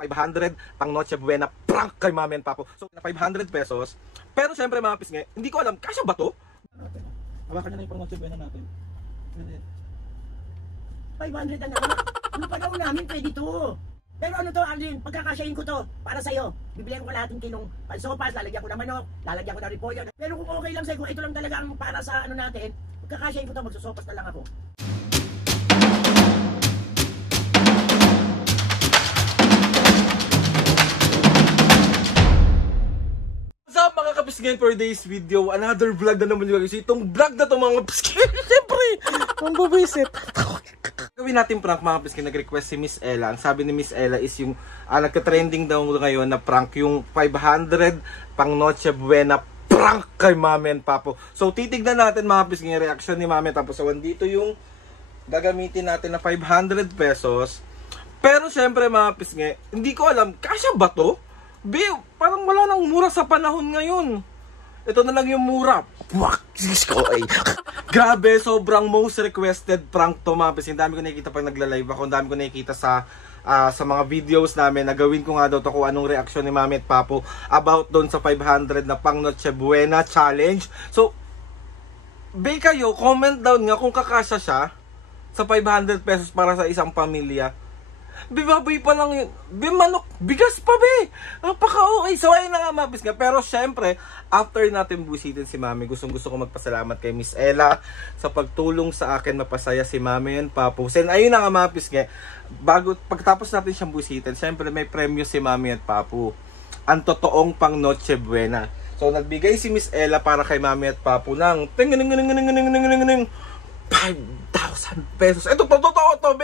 500 pang Noche Buena prank kay Mami and Papo. So, 500 pesos. Pero syempre mga pisngi, hindi ko alam, kasya ba to? Hawakan na yung pang Noche Buena natin. 500 ang naman. Ano pa daw namin pwede to? Pero ano to, Alvin, pagkakasyahin ko to para sa'yo. Bibilihan ko lahat ng kilong pansopas, lalagyan ko ng manok, lalagyan ko ng repolyo. Pero kung okay lang sa'yo, kung ito lang talaga ang para sa ano natin, pagkakasyahin ko to, magsusopas na lang ako. Mga kapisgin, for today's video, another vlog na naman yung gagawin. Itong vlog na to mga kapisgin, siyempre, ang babisit. Gawin natin prank mga kapisgin, nag-request si Miss Ella. Ang sabi ni Miss Ella is yung, nagka-trending daw ngayon na prank, yung 500 pang Noche Buena prank kay Mami and Papo. So, titignan natin mga kapisgin, yung reaction ni Mami and Papo. So, dito yung gagamitin natin na 500 pesos. Pero syempre mga kapisgin, hindi ko alam, kasya ba to? Parang wala nang mura sa panahon ngayon. Ito na lang yung mura. Grabe, sobrang most requested prank to mga pisngi. Dami ko nakikita pag nagla-live ako. Dami ko nakikita sa mga videos namin. Nagawin ko nga daw to kung anong reaksyon ni Mami at Papo about doon sa 500 na pang Noche Buena challenge. So, kayo, comment down nga kung kakasya siya sa 500 pesos para sa isang pamilya. Baboy pa lang yun. Manok, bigas pa napaka-okay. So ayun na nga mapis nga. Pero syempre, after natin busitin si Mami, gusto ko magpasalamat kay Miss Ella sa pagtulong sa akin mapasaya si Mami and Papo. And ayun na nga mapis nga. Pagtapos natin siyang busitin, syempre may premyo si Mami at Papo. Ang totoong pang Noche Buena. So nagbigay si Miss Ella para kay Mami at Papo ng 5,000 pesos. Ito totoo to,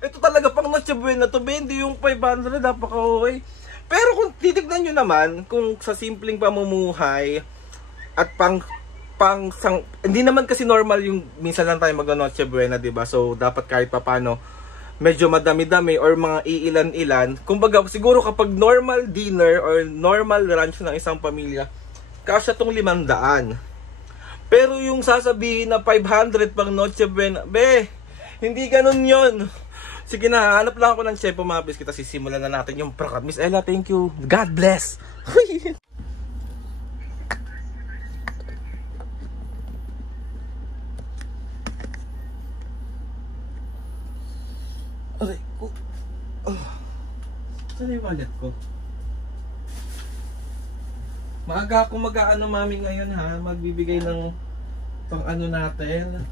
Ito talaga pang Noche Buena to, hindi yung 500, napaka-okay. Pero kung titignan nyo naman, kung sa simpleng pamumuhay, at hindi naman kasi normal yung minsan lang tayo mag-Noche Buena, diba? So, dapat kahit papano, medyo madami-dami or mga iilan-ilan. Kumbaga, siguro kapag normal dinner or normal lunch ng isang pamilya, kasya tong 500. Pero yung sasabihin na 500 pang Noche Buena, hindi ganun yon. Sige na, hanap lang ako ng chef pumabis kita. Sisimulan na natin yung prank. Miss Ella, thank you. God bless. Aray ko. Saan yung wallet ko? Maaga akong mag-aano Mami ngayon ha. Magbibigay ng pang ano natin.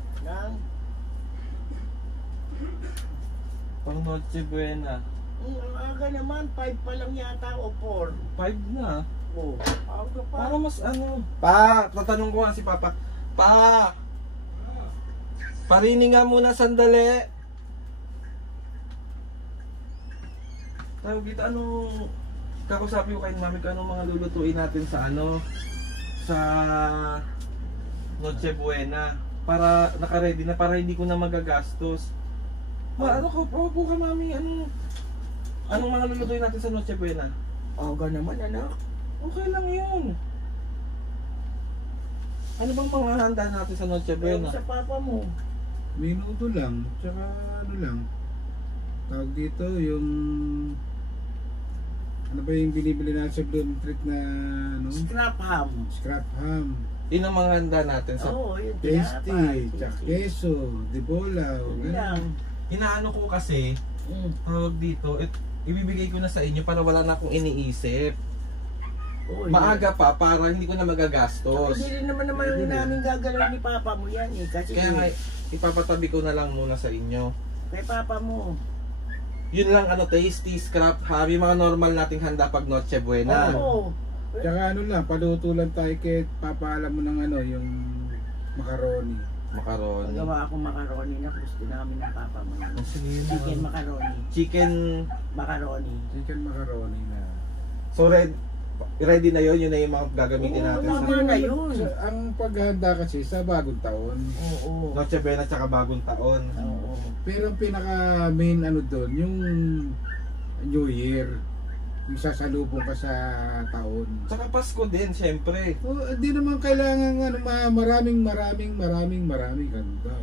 Pang Noche Buena. Ang aga naman, 5 pa lang yata o 4. 5 na. Oo. Aga pa. Para mas ano. Pa, tatanong ko nga si Papa. Pa! Parini nga muna sandali. Tawag dito, anong kakusapin ko kay Mami kung anong mga lulutuin natin sa ano? Sa Noche Buena. Para naka-ready na, para hindi ko na magagastos. Ano po ka Mami? Anong mga lulutuin natin sa Noche Buena? Aga naman anak. Okay lang yun. Ano bang mga handa natin sa Noche Buena? Sa papa mo. Minuto lang, tsaka ano lang. Tawag dito yung ano ba yung binibili natin sa Bloom Street na ano? Scrap ham. Scrap ham. Yun ang mga handa natin sa Yun tasty, tsaka keso, dibola, ganyan. Inaano ko kasi, tawag dito, ibibigay ko na sa inyo para wala na akong iniisip. Maaga pa para hindi ko na magagastos. Hindi rin naman namin gagalaw ni papa mo yan kasi kaya nga, ipapatabi ko na lang muna sa inyo. Kay papa mo. Yun lang tasty, scrap ham, yung mga normal nating handa pag Noche Buena. Oo. Tsaka ano lang, paluto lang tayo kahit papaalam mo ng ano, yung macaroni. Macaroni. Magawa akong macaroni na gusto namin ng papa mo. Chicken macaroni. Chicken macaroni. Chicken macaroni na. So ready na yun na yung mga gagamitin natin sa na yun. Ang paghahanda kasi sa bagong taon. Oo. Noche Buena tsaka bagong taon. Oo. Pero ang pinaka main ano doon, yung New Year. Yung sasalubong ka sa taon. Tsaka Pasko din, syempre. Hindi naman kailangan ano, maraming ganda.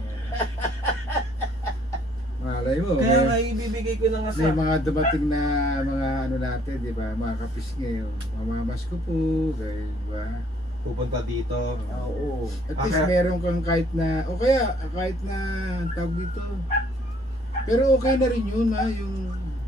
Mahal malay mo. Kaya nga ibibigay ko na nga May sa... mga dumating na mga ano natin, di ba? Mga kapis ngayon. Mamamas ko po, di ba? Pupunta dito. Oo. At Ah, least kaya- meron kang kahit na, o kaya kahit na tawag dito. Pero okay na rin yun ha, yung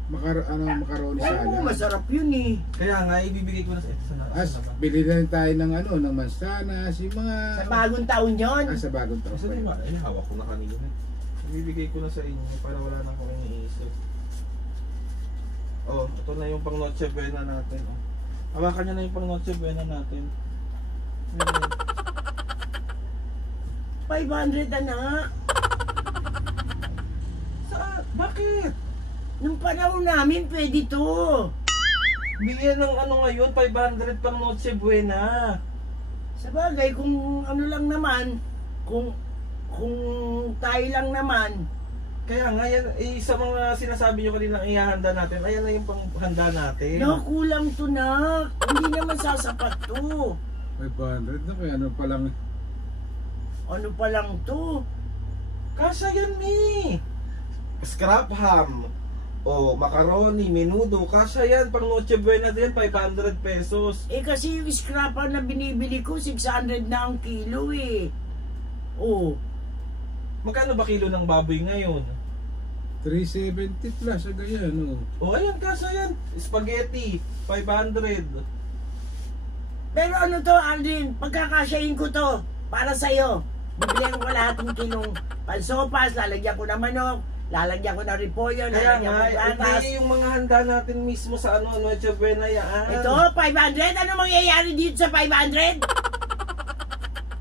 macaroni Oo, salad. masarap yun eh. Kaya nga ibibigay ko na sa... Ito sa As, na ba? bili na rin tayo ng ano, ng mansanas, yung mga... Sa bagong taon yun. Sa bagong taon. Kasi di ba, hawak ko na kanina. Ibibigay ko na sa inyo para wala na akong iniisip. Oh, ito na yung pang Noche Buena natin. Oh. Hawakan niya na yung pang Noche Buena natin. Ayan. 500 na. Saan? Bakit? Nung panahon namin, pwede to. Bigyan ng ano ngayon, 500 pang Noche Buena. Sa bagay, kung ano lang naman, kung tayo lang naman, Kaya nga yan, sa mga sinasabi nyo kanina ihahanda natin, ayan na yung panghanda natin. no, kulang to na. Hindi naman sasapat to. 500 na kaya ano pa lang. Ano pa lang to? Kasya yan ni. Scrap ham. O macaroni, menudo. Kasya yan, pang Noche Buena din, 500 pesos. Eh kasi yung scrapper na binibili ko, 600 na ang kilo eh. Oh, Magkano ba kilo ng baboy ngayon? 370 plus, ganyan, no? O ayan, kasya yan. Spaghetti, 500. pero ano to, Aldrin, pagkakasyahin ko to, para sa'yo. Bibilihan ko lahat ng kilong pansopas, lalagyan ko ng manok, lalagyan ko ng repolyo, Kaya lalagyan nga, ko ng gatas. hindi yung mga handa natin mismo sa ano, Noche Buena yan. Ito, 500? Ano mangyayari dito sa 500?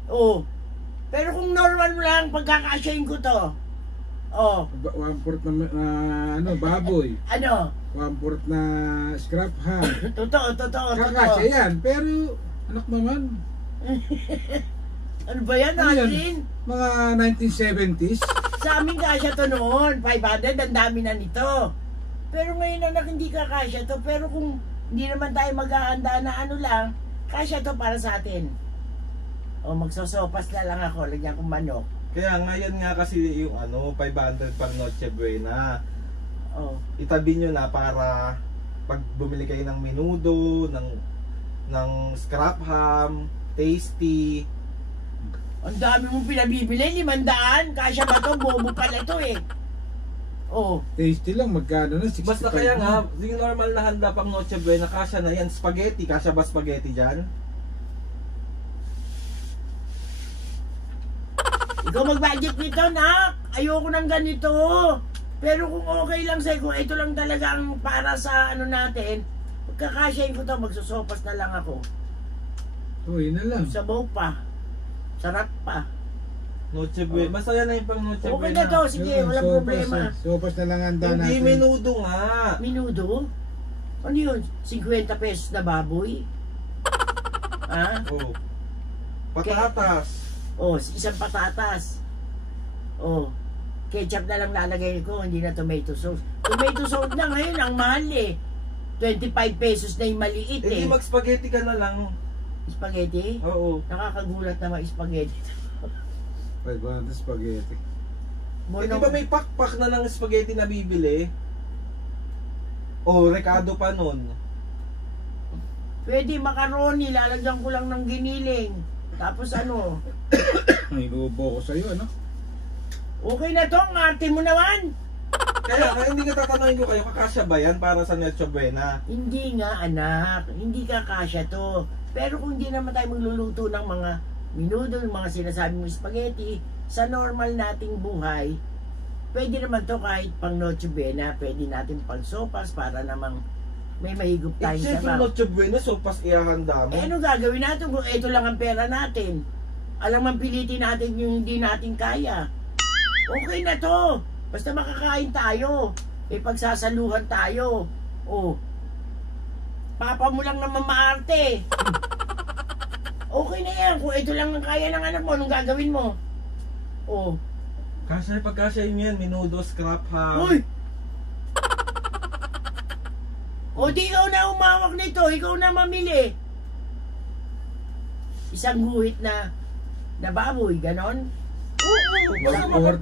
Oh. Pero kung normal mo lang, pagkakasyahin ko to. Oh, 1/4 na ano, baboy. ano? 1/4 na scrap ham. Totoo. Kakasya yan, pero anak naman, Ano ba yan, Ano yan? Aldrin? mga 1970s. Sa amin kasya to noon, 500, ang dami na nito. Pero ngayon anak, hindi ka kasya to. Pero kung hindi naman tayo maghahanda na ano lang, kasya to para sa atin. O magsosopas na lang ako, lagyan kong manok. Kaya ngayon nga kasi yung ano, 500 pang Noche Buena. O, Itabi nyo na para pag bumili kayo ng menudo, ng scrap ham, tasty. ang dami mong pinabibili, 500. Kasya ba to? Bobo pala to eh. O, Tasty lang, magkano na? 65 Basta kaya nga, na. yung normal na handa pang Noche Buena, kasya na yan. Spaghetti, kasya ba spaghetti dyan? ikaw mag-budget nito, nak. Ayoko ng ganito. Pero kung okay lang sa'yo, kung ito lang talaga ang para sa ano natin, pagkakasyahin ko to, magsusopas na lang ako. Uy, na lang. Sabaw pa. Sarap pa. Noche Buena. Basta yan na yung pang Noche Okay Buena. na to, sige, walang problema. Sopas na lang handa Hindi natin. menudo nga. Minudo? Ano yun? 50 pesos na baboy? Ha? Oh. Patatas. Oh, isang patatas. Oh, ketchup na lang lalagay ko, hindi na tomato sauce. Tomato sauce na ngayon, ang mahal eh. 25 pesos na yung maliit Hindi eh. mag-spaghetti ka na lang. Spaghetti? Oo. Nakakagulat na mag-spaghetti. 500 spaghetti. Eh di ba may pakpak na ng spaghetti na bibili? Oh, rekado pa nun. Pwede macaroni, lalagyan ko lang ng giniling. Tapos ano, Ay, inuubo ko sa'yo, ano? okay na to, ang arte mo naman. Kaya hindi ka tatanungin ko kayo, kakasya ba yan para sa Noche Buena? Hindi nga anak, hindi ka kasya to. Pero kung hindi naman tayo magluluto ng mga minudo, ng mga sinasabi mong spaghetti, sa normal nating buhay, pwede naman to kahit pang Noche Buena, pwede natin pang sopas para namang may mahigop Eh, tayo sa siyempre mouth. Noche Buena, so pas ihahanda mo. Eh, ano gagawin natin kung ito lang ang pera natin? Alam ang pilitin natin yung hindi natin kaya. Okay na to. Basta makakain tayo. May pagsasaluhan tayo. Oh. Papa mo lang naman maarte. Okay na yan. Kung ito lang ang kaya ng anak mo, anong gagawin mo? Oh. Kasya, pagkasya yun yan, menudo, scrap ham. Uy! O di ikaw na umawak nito. Ikaw na mamili. Isang guhit na baboy, ganon?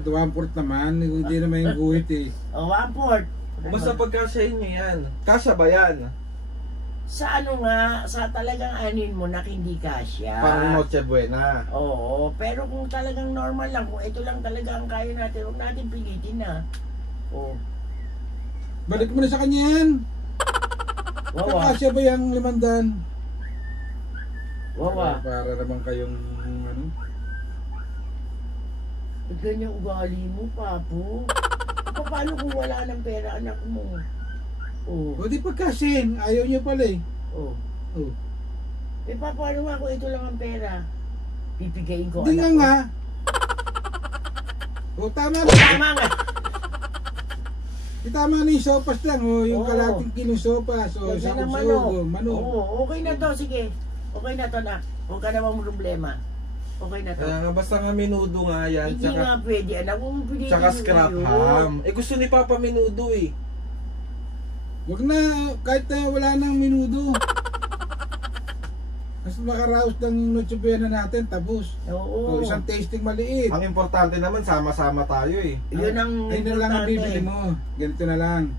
One-fourth naman. Hindi naman yung guhit eh. O, 1/4. Basta pagkasyahin nyo yan. Kasya ba yan? Sa ano nga, sa talagang anin mo na hindi kasya. Pang Noche Buena. Oo, pero kung talagang normal lang, kung ito lang talaga ang kaya natin, huwag natin pilitin na. Oo. Balik mo na sa kanya yan. Wawa. Kakasya ba yung 500? Wawa. Para naman kayong ano? Ganyan ugali mo, Papo. Paano kung wala ng pera anak mo? Oh. O di pagkasin, ayaw niyo pala eh. Oh. Oh. Eh paano nga kung ito lang ang pera? Pipigayin ko Hindi anak ko. nga. O tama na. Tama nga. Tama na yung sopas lang. O yung Oo. kalating kilong sopas. O Lagyan ng sakop-sugo, manok. Oo, okay na to, sige. Okay na to na. Huwag ka namang problema. Okay na to. Kaya nga, basta nga menudo nga yan. Hindi Tsaka, nga pwede, anak. Kung pilitin tsaka mo scrap yun. ham. Eh gusto ni Papa menudo eh. Wag na, kahit na wala nang minudo. Mas makaraos lang yung Noche Buena natin, tapos. Oo. O isang tasting maliit. Ang importante naman, sama-sama tayo eh. Yun ang Ay na lang ang bibili mo. Ganito na lang.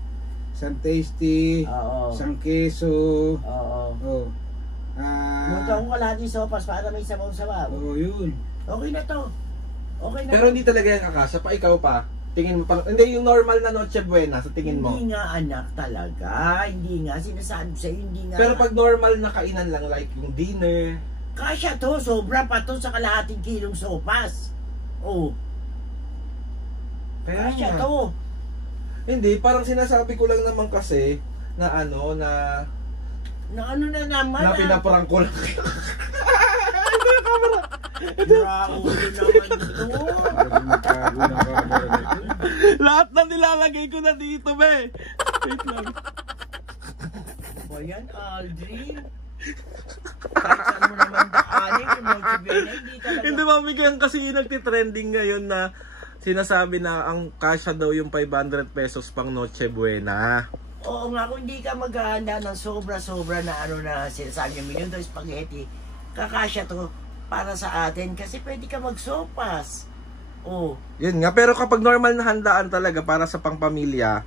Isang tasty, Oo. isang keso. Oo. Oh. Luto akong kalating sopas para may sabaw-sabaw. Oo, yun. Okay na to. Okay na Pero to. hindi talaga yan kakasya pa. Ikaw pa. Tingin mo pa. Hindi yung normal na Noche Buena sa tingin mo. Hindi nga anak talaga. Hindi nga. Sinasabi sa'yo, hindi nga. Pero pag normal na kainan lang, like yung dinner. Kasya to. Sobra pa to sa kalahating kilong sopas. Oh. Kaya Kasya nga. to. Hindi, parang sinasabi ko lang naman kasi na ano, na Na ano na naman. pinaprank ko lang. Bravo naman ito. Magtago na camera nito. Lahat na nilalagay ko na dito, be. Wait lang. O yan, Aldrin. Kahit saan mo naman daanin kung Noche Buena, hindi talaga. Hindi mamigyan kasi yung nagtitrending ngayon na sinasabi na ang kasya daw yung 500 pesos pang Noche Buena. Oo nga, kung hindi ka maghahanda ng sobra-sobra na ano na sinasabi yung million dollars spaghetti, kakasya to para sa atin kasi pwede ka magsopas. Oh. Yun nga, pero kapag normal na handaan talaga para sa pangpamilya,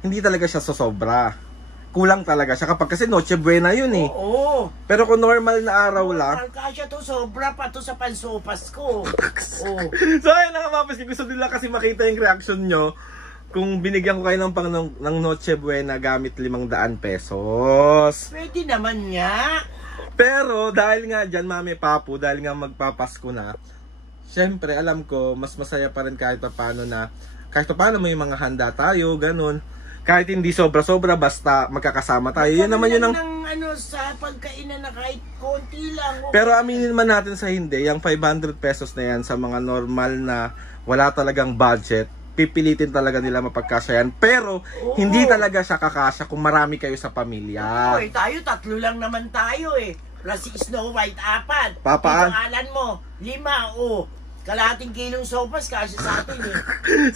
hindi talaga siya sosobra. Kulang talaga siya kapag kasi Noche Buena yun eh. Oo. Pero kung normal na araw lang, Kakasya to, sobra pa to sa pansopas ko. Oh. so ayun na nga mapis, gusto nila kasi makita yung reaction nyo kung binigyan ko kayo ng Noche Buena gamit 500 pesos. Pwede naman nga. Pero dahil nga dyan, Mami Papu, dahil nga magpapasko na, syempre alam ko, mas masaya pa rin kahit paano na, kahit paano may mga handa tayo, ganun. Kahit hindi sobra-sobra, basta magkakasama tayo. Yun naman yun ang... Ng ano sa pagkainan na kahit konti lang. Okay. Pero aminin man natin sa hindi, yung 500 pesos na yan sa mga normal na wala talagang budget, pipilitin talaga nila mapagkasyahan. Pero Oo. hindi talaga siya kakasya kung marami kayo sa pamilya. Oy, tayo, 3 lang naman tayo eh. Plus si Snow White, 4. Papaan? Ito, Alan mo, 5. Oh. Kalahating kilong sopas kasi sa atin eh.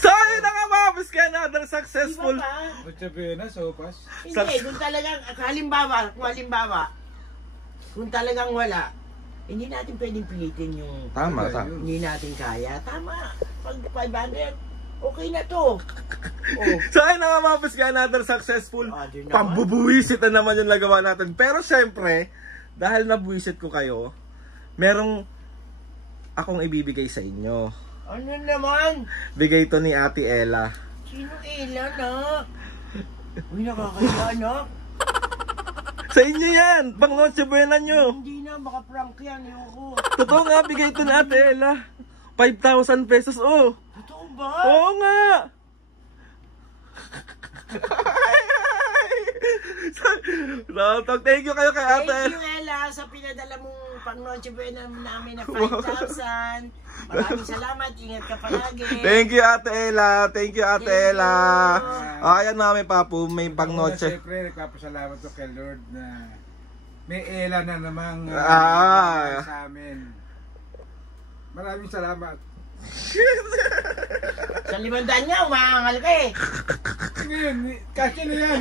So ayun na nga mga boss, kaya another successful. Di ba pa? Noche Buena, sopas. Hindi, kung talagang, kung talagang wala, hindi natin pwedeng pilitin yung Tama, tama. hindi natin kaya. Tama. Pag 500, okay na to. Oh. So ayun na nga mga boss, kaya another successful. Din naman. Pambubuwisit na naman yung nagawa natin. Pero syempre, dahil nabuwisit ko kayo, merong akong ibibigay sa inyo. Ano naman? Bigay to ni Ate Ella. Sino Ella, nak? Uy, nakakaya, nak. Sa inyo yan! Pang Noche Buena nyo! Hindi na, baka prank yan. Ayoko. Totoo nga, bigay to ni Ate Ella. 5,000 pesos, oh! Totoo ba? Oo nga! So, thank you kayo kay Ate Thank Ella. you, Ella, sa pinadala mong pang Noche Buena namin na 5,000. Maraming salamat. Ingat ka palagi. Thank you Ate Ella. Thank you Ate Thank Ella. you. Ayan Mami Papu, may pang Noche. Siyempre, nagpapasalamat ko kay Lord na may Ella na namang sa amin. Maraming salamat. Sa 500 nga, umaangal ka eh. Ngayon, kasi na yan.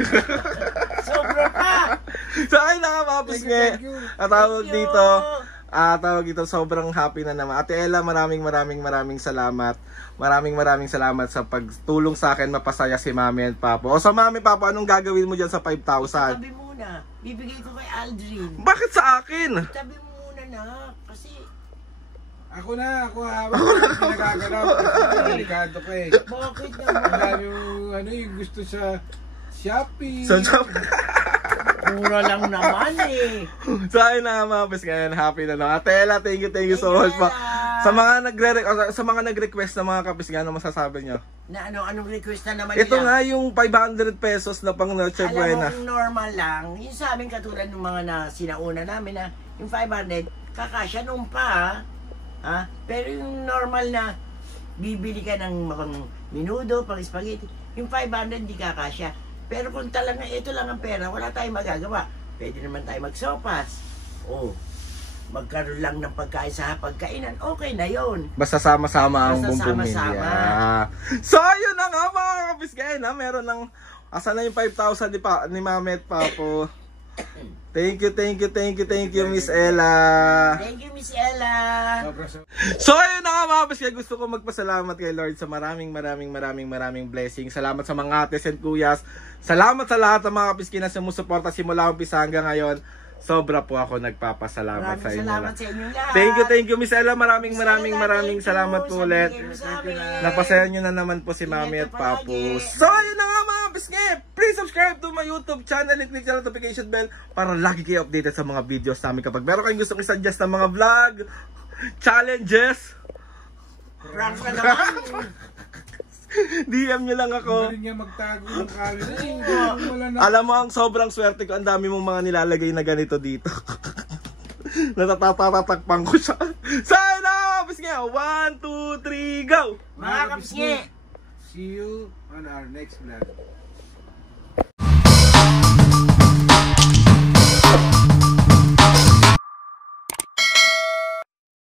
Sobra pa. So ayun na nga mga Thank pisnge. you. At tawag Thank you. dito, Tawag ito, sobrang happy na naman. Ate Ella, maraming salamat. Maraming salamat sa pagtulong sa akin mapasaya si Mami and Papo. O sa Mami, Papo, anong gagawin mo dyan sa 5,000? Tabi muna. Bibigay ko kay Aldrin. Bakit sa akin? Tabi mo muna na. Kasi, Ako hawak ko pinagaganap. Delikado ko eh. bakit naman? Ang dami yung gusto sa Shopee. Mura lang naman eh. Sa akin na mga kapis ngayon, happy na lang. Ate Ella, thank you so much pa. Sa mga nag-request na mga kapis nga, ano masasabi nyo? Na anong request na naman Ito nila? nga yung 500 pesos na pang Noche Buena. Alam mo, normal lang. Yung sa amin katulad ng mga sinauna namin na yung 500, kakasya nung pa. Ha? Pero yung normal na bibili ka ng pang minudo, pang spaghetti, yung 500 di kakasya. Pero kung talaga ito lang ang pera, wala tayong magagawa. Pwede naman tayo magsopas. O, magkaroon lang ng pagkain sa pagkainan, okay na yon. Basta sama-sama ang buong Basta sama-sama. pamilya. So, yun na nga mga kapis ngayon, ha? Meron ng, asan na yung 5,000 ni Mami at Papo? Thank you, Miss Ella. Thank you, Miss Ella. So ayun na nga mga kapis, kaya gusto ko magpasalamat kay Lord sa maraming blessing. Salamat sa mga ates and kuyas. Salamat sa lahat ng mga kapis na sumusuporta simula umpisa hanggang ngayon. Sobra po ako nagpapasalamat sa inyo. Salamat sa inyo lahat. Thank you Miss Ella. Maraming salamat po ulit. Napasaya Napasaya nyo na naman po si Mami at Papo. So ayun na nga mga kapis, please subscribe to my YouTube channel and click the notification bell para lagi kayo updated sa mga videos namin. Kapag meron kayong gustong i-suggest ng mga vlog, challenges, Prank ka naman. DM nyo lang ako. Hindi niya magtago ng camera. Wala na. Alam mo, ang sobrang swerte ko, ang dami mong mga nilalagay na ganito dito. Natatatakpan ko siya. Sana, kapis nga, 1, 2, 3, go! Mga kapsngi. See you on our next vlog.